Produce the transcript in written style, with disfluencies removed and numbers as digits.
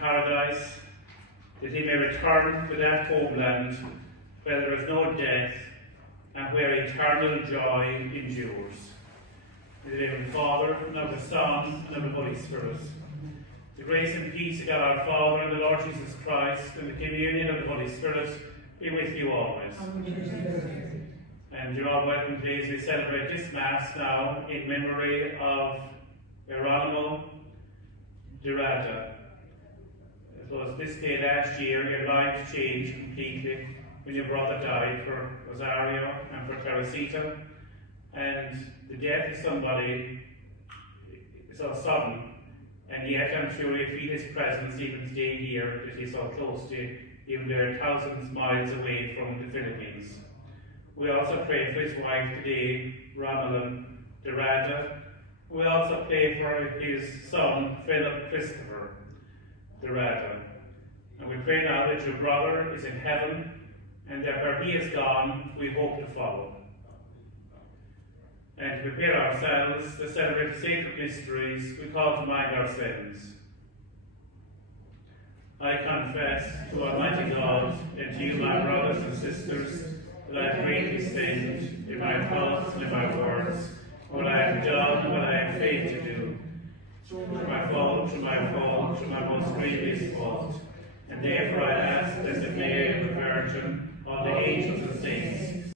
paradise, that he may return to that homeland where there is no death and where eternal joy endures. In the name of the Father, and of the Son, and of the Holy Spirit. The grace and peace of God our Father and the Lord Jesus Christ, and the communion of the Holy Spirit be with you always. And you're all welcome, please. We celebrate this Mass now in memory of Geronimo de Rada. It was this day last year your lives changed completely when your brother died for Rosario and for Teresita. And the death of somebody is so sudden, and yet I'm sure you feel his presence even today here, that he's so close to you, even though thousands of miles away from the Philippines. We also pray for his wife today, Romulan de Rada. We also pray for his son, Philip Christopher de Rada. And we pray now that your brother is in heaven, and that where he is gone, we hope to follow. And to prepare ourselves to celebrate the sacred mysteries, we call to mind our sins. I confess to Almighty God and to you, my brothers and sisters, that I have greatly sinned in my thoughts and in my words, what I have done and what I have failed to do, through my fault, through my most grievous fault. And therefore I ask, Blessed Mary, the Virgin, all the angels and saints,